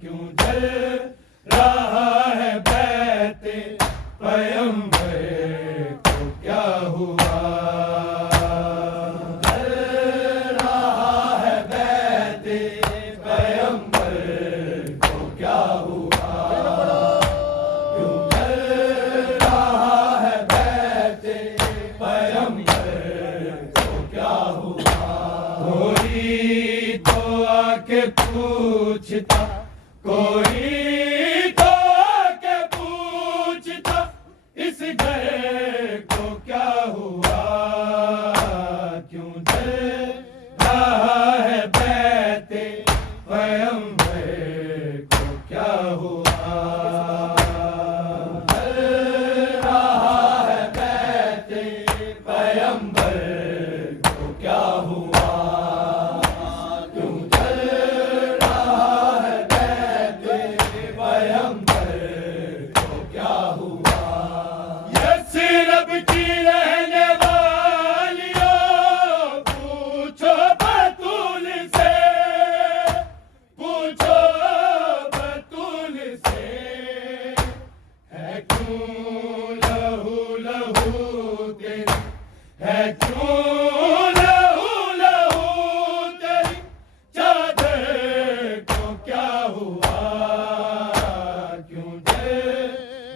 क्यों जल रहा है बैते पैगंबर को क्या हुआ। जल रहा है बैते पैगंबर को क्या हुआ। क्यों जल रहा है बैते पैगंबर को क्या हुआ। कोई तो आके पूछता, कोई तो आके पूछता इस घर को क्या हुआ। क्यों जल रहा है बैते पैगंबर को क्या हुआ। जल रहा है बैते पैगंबर को क्या हुआ। क्यों जल रहा है बैते पैगंबर को क्या हुआ। यस्रब की रहने वालियों पूछो बतूल से, पूछो बतूल से है क्यों लहू लहू तेरी, है क्यों लहू लहू तेरी चादर को क्या हुआ। क्यों जल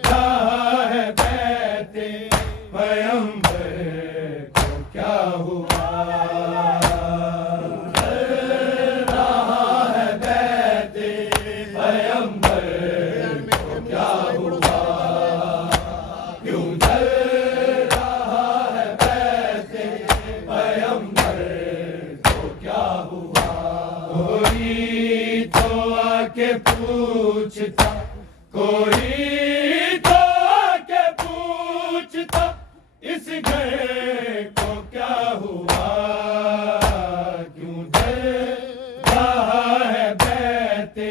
रहा है बैते पैगंबर को क्या हुआ। जल रहा है बैते पैगंबर को क्या हुआ। क्यों जल रहा है बैते पैगंबर को क्या हुआ। कोई तो आके पूछता, कोई तो आके पूछता इस घर को क्या हुआ। क्यों जल रहा है बैते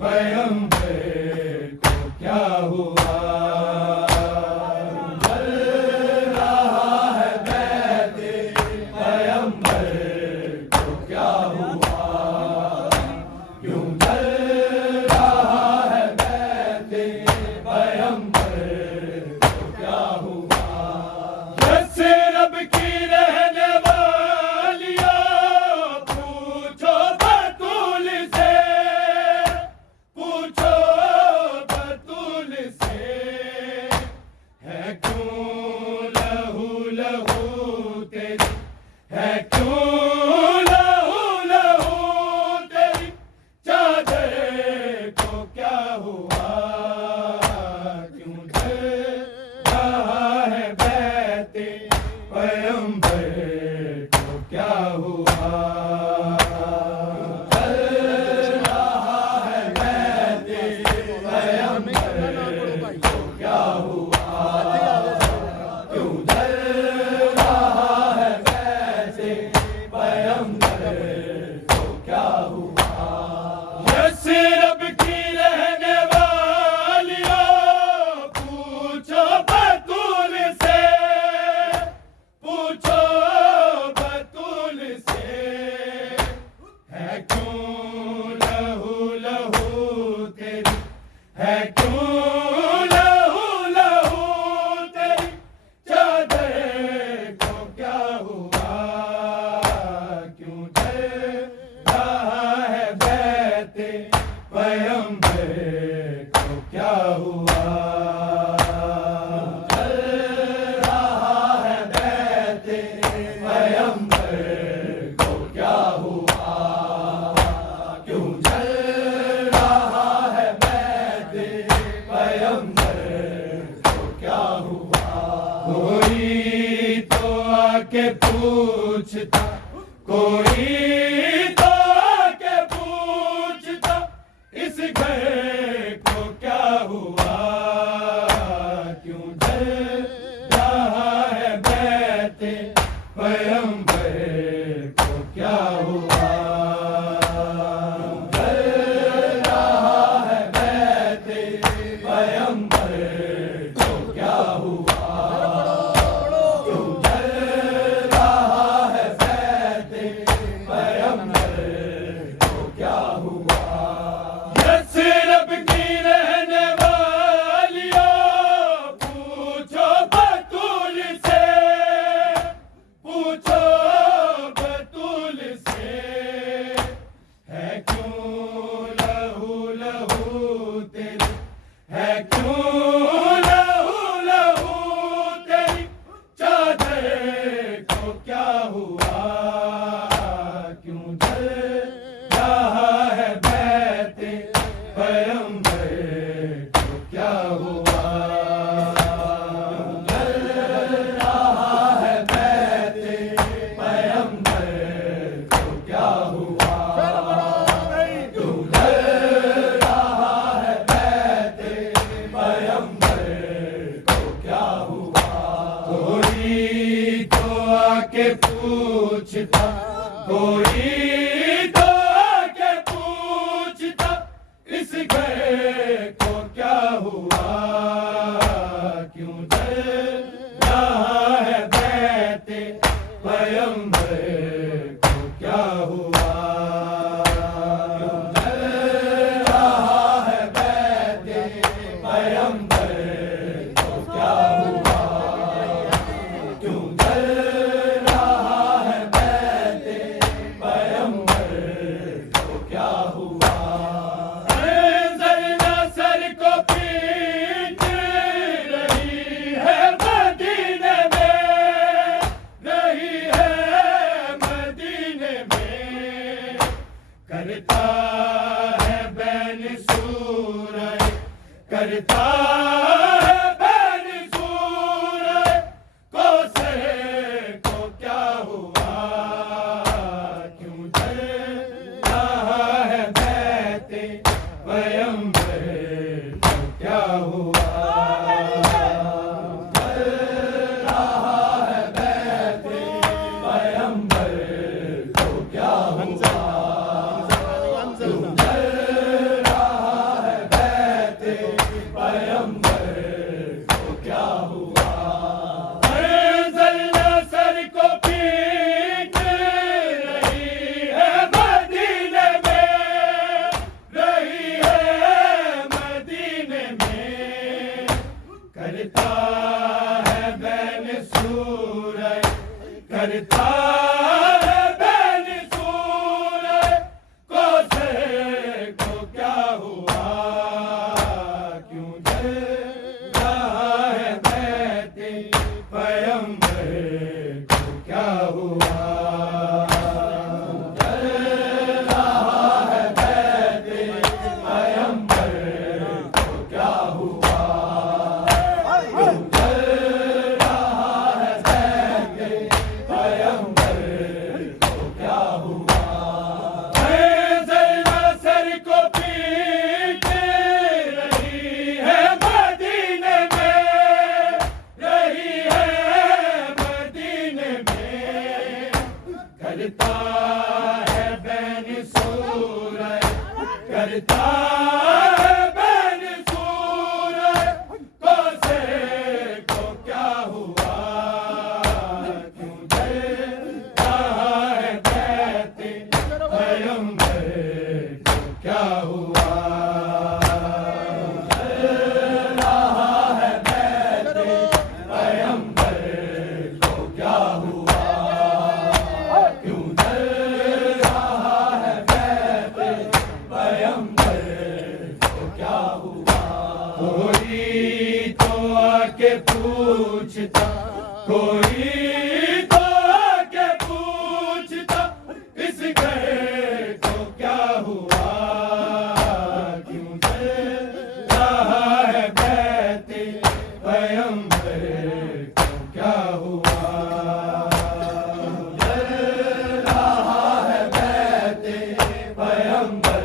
पैगंबर को क्या हुआ। जल रहा है बैते पैगंबर को क्या हुआ। क्यों जल रहा है बैते पैगंबर को क्या हुआ। यस्रब की रहने वालियों पूछो बतूल से, पूछो बतूल से है क्यों लहू लहू तेरी, है क्यों लहू लहू तेरी चादर को क्या हुआ। क्यों जल रहा है बैते पैगंबर को क्या हुआ। जल रहा है बैते पैगंबर को क्या हुआ। क्यों जल रहा है बैते पैगंबर को क्या हुआ। यस्रब की रहने वालियों पूछो बतूल से, पूछो बतूल से है क्यों लहू लहू तेरी, है क्यों लहू लहू तेरी चादर को क्या हुआ। क्यों जल रहा है बैते पैगंबर को क्या हुआ। जल रहा है बैते पैगंबर को क्या हुआ। क्यों जल रहा है बैते पैगंबर को क्या हुआ। कोई तो आके पूछता, कोई तो आके पूछता इस घर को क्या हुआ। क्यों जल रहा है बैते पैगंबर को क्या हुआ। जल रहा है बैते पैगंबर को क्या हुआ। क्यों जल रहा है बैते पैगंबर को क्या हुआ। पैगंबर को क्या हुआ? जल रहा है बैते पैगंबर को क्या हुआ? क्यों जल रहा है बैते पैगंबर को क्या हुआ? कोई तो आके पूछता, कोई तो आके पूछता, इस घर को क्या हुआ? क्यों जल रहा है बैते पैगंबर को क्या हुआ? क्यों जल रहा है बैते पैगंबर को क्या हुआ? क्यों जल रहा है बैते पैगंबर को क्या हुआ? जरना सर को पीट रही है मदीने में, रही है मदीने में। करता है बैन सूरज, करता है बैन सूरज, कोसे को क्या हुआ? क्यों जल रहा है बैते पैगंबर को क्या हुआ? जल रहा है बैते पैगंबर को क्या हुआ? क्यों जल रहा है बैते पैगंबर को क्या हुआ? जलना सर को पीट रही है मदीने में, रही है मदीने में। करता है बैन सूरज, करता है बैन सूरज, कोसे को क्या हुआ? क्यों जल रहा है बैते पैगंबर को क्या हुआ? जल रहा है बैते पैगंबर को क्या हुआ? क्यों जल रहा है बैते पैगंबर को क्या हुआ? जलना सर को पीट रही है मदीने में, रही है मदीने में। करता है बैन सूरज, करता है बैन सूरज, कोसे को क्या हुआ? क्यों जल रहा है बैते पैगंबर को क्या हुआ? जल रहा है बैते पैगंबर को क्या हुआ? क्यों जल रहा है बैते पैगंबर को क्या हुआ? कोई तो आके पूछता, कोई तो आके पूछता, इस घर को क्या हुआ? क्यों जल रहा है बैते पैगंबर को क्या हुआ? जल रहा है बैते पैगंबर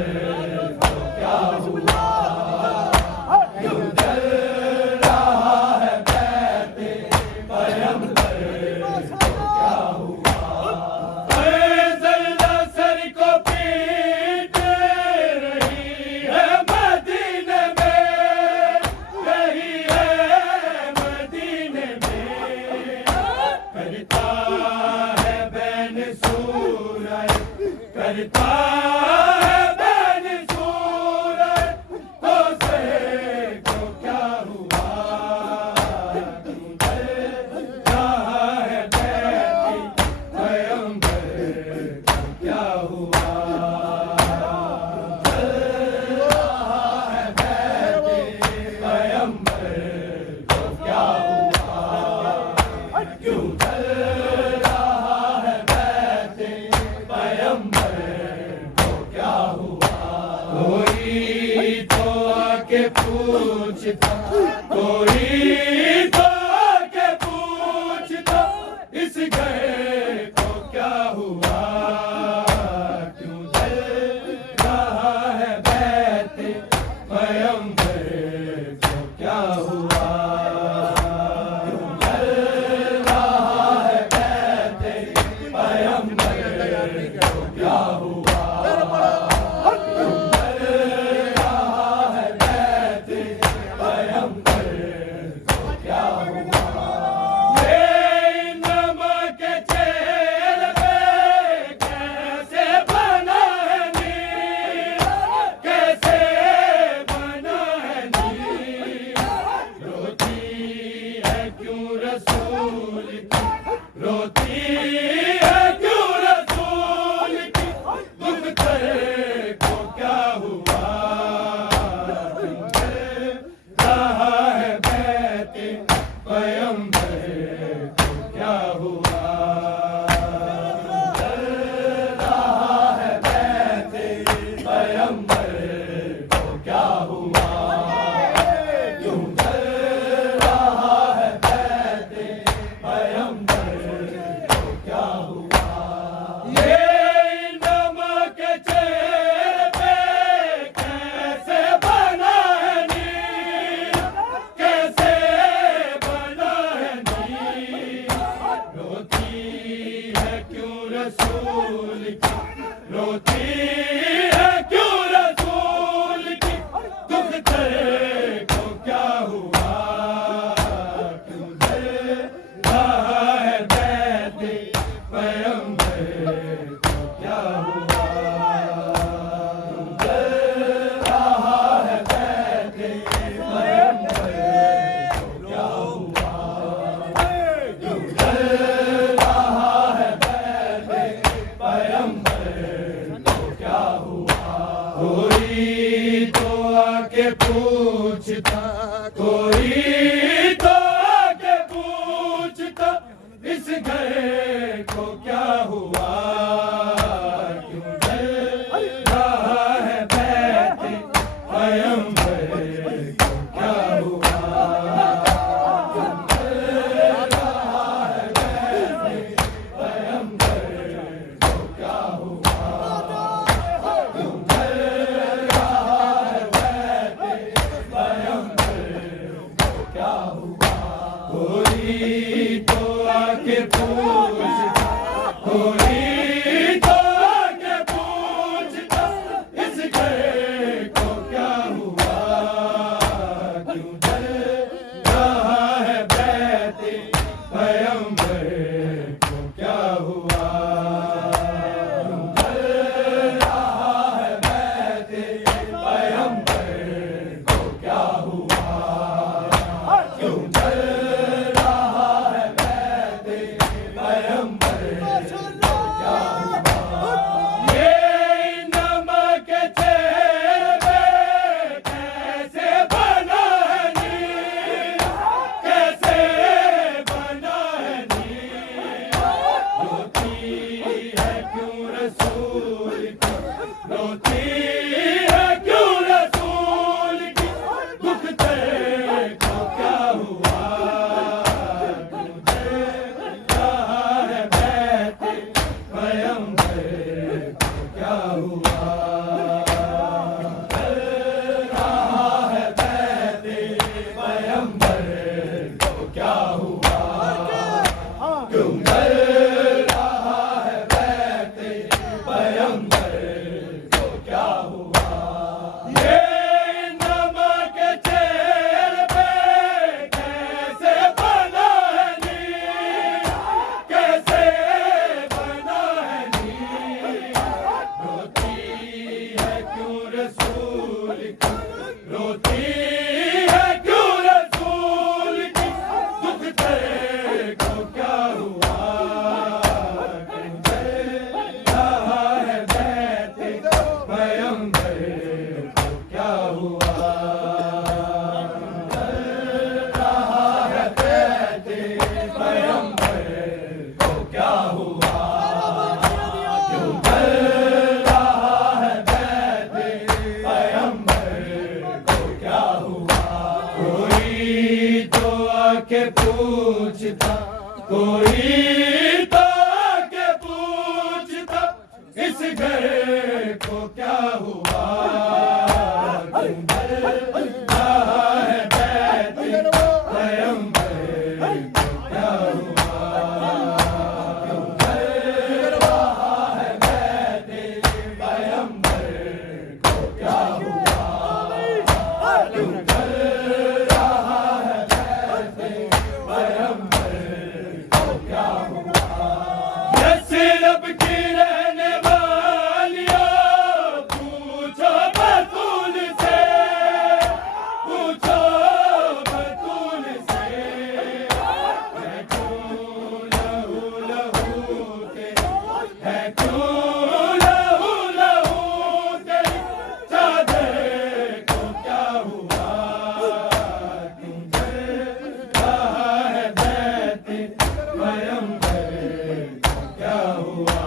को क्या हुआ? क्यों जल रहा है बैते पैगंबर आके पूछता, कोई तो आके पूछता, इस गए को क्या हुआ, क्यों जल रहा है बैते पैगंबर को क्या हुआ, क्यों जल रहा है बैते पैगंबर को क्या हुआ, रोती है क्यों रसूल की, दुख तेरे को क्या हुआ, क्यों रहा है बैते पैगंबर को क्या हुआ, रहा है बैते पैगंबर को क्या हुआ, क्यों रहा है बैते पैगंबर क्या हुआ, ये नमक चेहरे पे कैसे बना है नीर, कैसे बना है नीर, रोती है क्यों रसूल की, रोती है क्यों रसूल की, दुख तेरे को क्या हुआ, क्यों रहा है बैते पैगंबर को क्या हुआ, रहा है बैते पैगंबर को क्या हुआ, क्यों रहा है बैते पैगंबर को क्या हुआ, कोई तो आके पूछता, कोई तो आके पूछता, इस गए को क्या हुआ, क्यों जल रहा है बैते पैगंबर को क्या हुआ, क्यों जल रहा है बैते पैगंबर को क्या हुआ, क्यों जल रहा है बैते पैगंबर को क्या हुआ, कोई तो आके पूछता, कोई तो आके पूछता, इस गए को क्या हुआ, क्यों जल रहा है बैते पैगंबर को क्या हुआ, क्यों जल रहा है बैते पैगंबर को क्या हुआ, क्यों जल रहा है बैते पैगंबर को क्या हुआ, ये नमक चेहरे पे कैसे बना है नीर, कैसे बना है नीर, रोती है क्यों रसूल की, रोती है क्यों रसूल की, दुख तेरे को क्या हुआ, क्यों रहा है बैते पैगंबर को क्या हुआ, रहा है बैते पैगंबर को क्या हुआ, क्यों रहा है बैते पैगंबर को क्या हुआ, ये नमक चेहरे पे कैसे बना है नीर, कैसे बना है नीर, रोती है क्यों रसूल की, रोती है क्यों रसूल की, दुख तेरे को क्या हुआ, क्यों रहा है बैते पैगंबर को क्या हुआ, रहा है बैते पैगंबर को क्या हुआ, क्यों रहा है बैते पैगंबर को क्या आके पूछता, कोई तो आके पूछता, इस घर को क्या हुआ, क्यों डर रहा है बैत पैगंबर को क्या हुआ, क्यों डर रहा है बैत पैगंबर को क्या हुआ, क्यों डर रहा है बैत पैगंबर को क्या हुआ। यस्रब की रहने वालियों, पूछो बतूल से, पूछो बतूल से, है क्यों लहू लहू के, है क्यों लहू लहू के, चादर को क्या हुआ, क्यों डर रहा है बैत पैगंबर को क्या हुआ,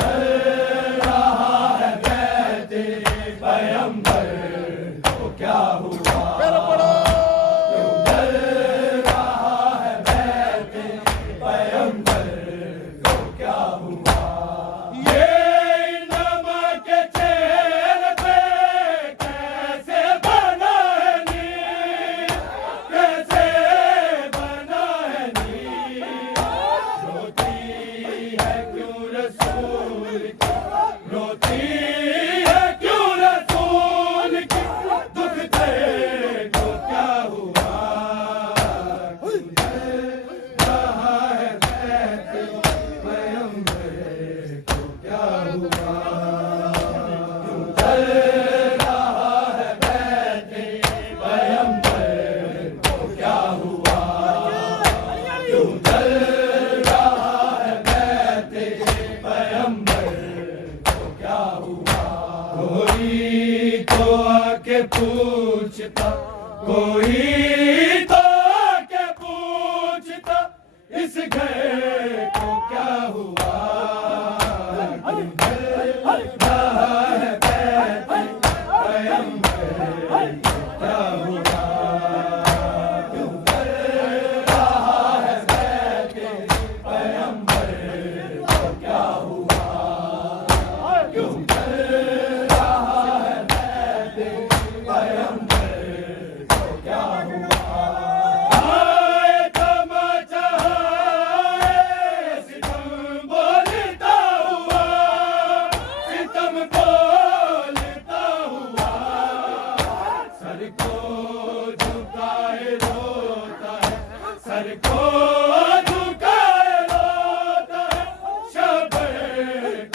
डर रहा है बैत पैगंबर को क्या हुआ, क्यों डर रहा है बैत पैगंबर को क्या हुआ। ये नमक के चेहरे पे कैसे बना है नीर, कैसे बना है नीर, रोती है क्यों रसूल की, रोती है क्यों रसूल की, दुख दर्द को क्या हुआ, क्यों डर रहा है बैत पैगंबर को क्या हुआ, क्यों डर रहा है बैत पैगंबर को क्या हुआ, क्यों डर रहा है बैत पैगंबर को क्या हुआ। कोई तो आके पूछता, कोई तो आके पूछता, इस घर को क्या हुआ, क्यों डर रहा है बैत पैगंबर को क्या हुआ, क्यों डर रहा है बैत पैगंबर को क्या हुआ, क्यों डर रहा है बैत पैगंबर को क्या हुआ। आए तमाचा आए, सितम बोलता हुआ, सितम बोलता हुआ, सर को झुकाए रोता है, सर को झुकाए रोता है, शबर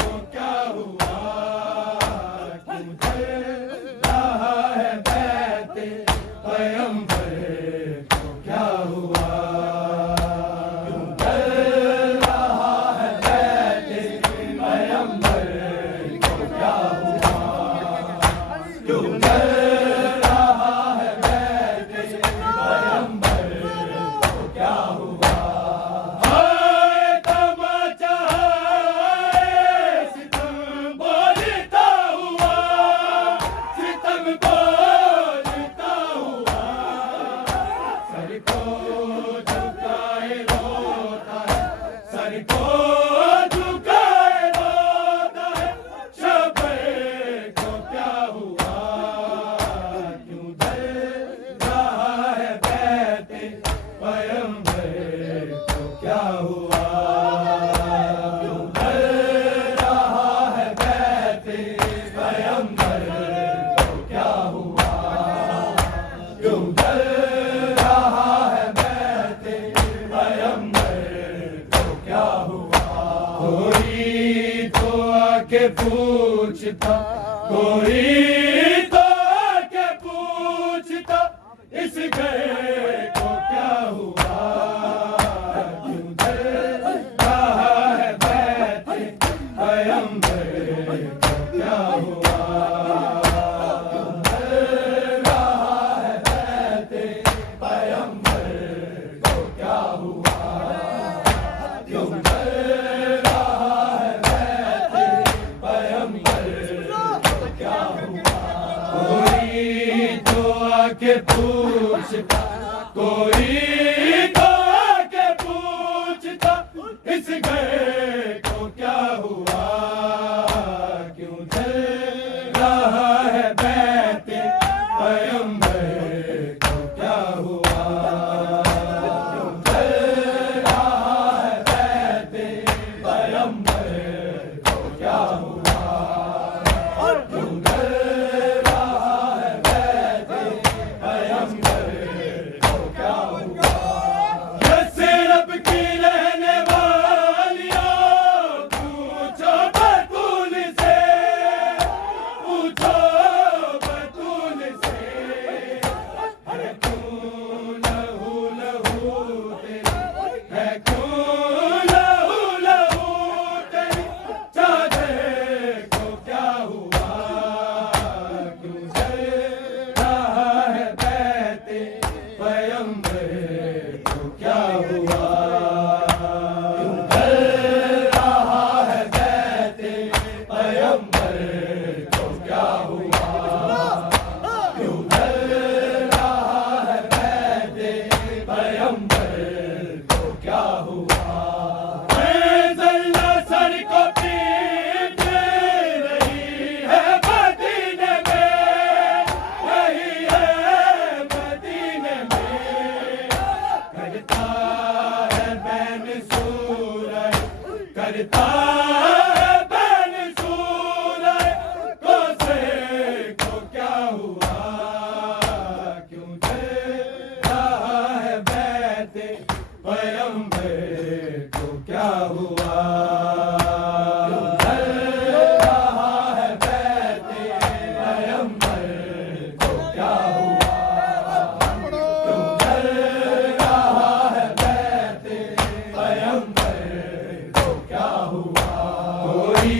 को क्या हुआ, क्यों डर रहा है बैत पैगंबर को क्या हुआ, क्यों डर रहा है बैत पैगंबर को क्या हुआ, क्यों डर रहा है बैत पैगंबर को क्या हुआ। आए तमाचा आए, सितम बोलता हुआ, सितम बोलता हुआ, सर को झुकाए रोता है, सर को झुकाए रोता है, शबर को क्या हुआ, क्यों डर रहा है बैत पैगंबर को क्या हुआ, क्यों डर रहा है बैत पैगंबर को क्या हुआ, क्यों डर रहा है बैत पैगंबर को क्या हुआ। कोई तो आके पूछता, कोई तो आके पूछता, इस घर को क्या हुआ, क्यों डर रहा है बैत पैगंबर को क्या हुआ, क्यों डर रहा है बैत पैगंबर को क्या हुआ, क्यों डर रहा है बैत पैगंबर को क्या हुआ। कोई तो आके पूछता, कोई तो आके पूछता इस घर को क्या हुआ, क्यों जल रहा है बैते पैगंबर को क्या हुआ, क्यों जल रहा है बैते पैगंबर को क्या हुआ, क्यों जल रहा है बैते पैगंबर को क्या हुआ। जैसे रब की रहने वालियों पूछो बतूल से, पूछो बतूल से, है क्यों लहू लहू तेरी, है क्यों लहू लहू तेरी, चादर को क्या हुआ, क्यों जल रहा है बैते पैगंबर को क्या हुआ, क्यों जल रहा है बैते पैगंबर को क्या हुआ, क्यों जल रहा है बैते पैगंबर को क्या हुआ। ज़ल्ला सर को पीट रही है मदीने में, रही है मदीने में, करता है बैन सूरज, करता है बैन सूरज, को से को क्या हुआ, क्यों जल रहा है बैते पैगंबर को क्या हुआ, क्यों जल रहा है बैते पैगंबर को क्या हुआ, क्यों जल रहा है बैते पैगंबर को क्या हुआ। कोई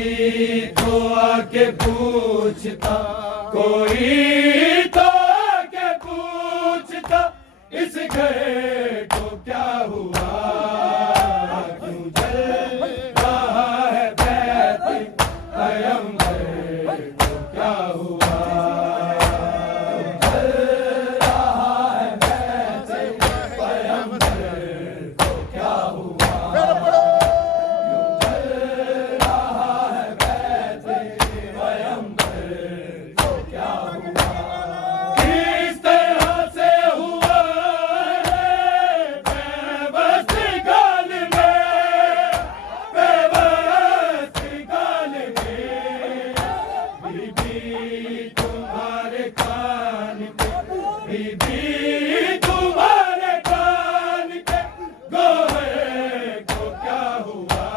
तो आके पूछता, कोई तो आके पूछता इस घर को क्या हुआ, क्यों जल रहा है बैते पैगंबर को क्या हुआ, क्यों जल रहा है बैते पैगंबर को क्या हुआ, क्यों जल रहा है बैते पैगंबर को क्या हुआ। किस तरह से हुआ है बेबस गाल में, बेबस गाल में, बीबी तुम्हारे कान पे, बीबी तुम्हारे कान पे, गोहे को क्या हुआ,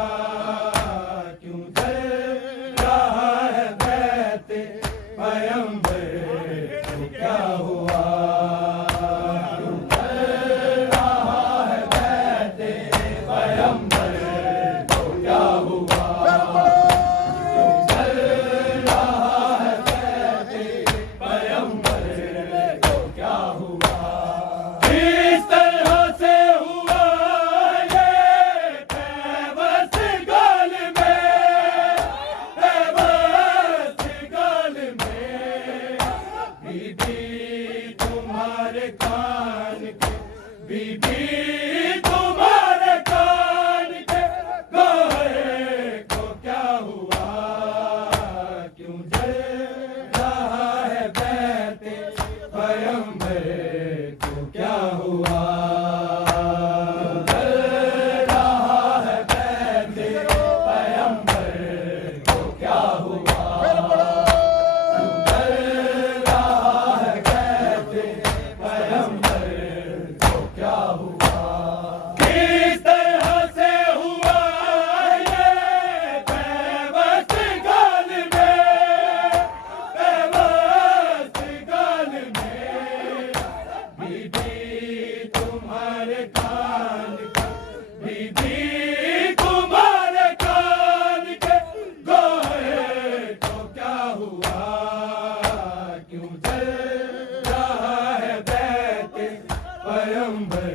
क्यों जल रहा है बैते पैगंबर को क्या हुआ, क्यों जल रहा है बैते पैगंबर को क्या हुआ, क्यों जल रहा है बैते पैगंबर को क्या हुआ। किस तरह से हुआ ये बेबस गाल में, बेबस गाल में, बीबी तुम्हारे कान के, बीबी तुम्हारे कान के, गोहे को क्या हुआ, क्यों जल रहा है बैते पैगंबर को क्या हुआ, क्यों जल रहा है बैते पैगंबर को क्या हुआ, क्यों जल रहा है बैते पैगंबर को क्या हुआ। किस तरह से हुआ ये बेबस गाल में, बेबस गाल में, बीबी तुम्हारे कान के, बीबी तुम्हारे कान के, गोहे को क्या हुआ, क्यों जल रहा है बैते पैगंबर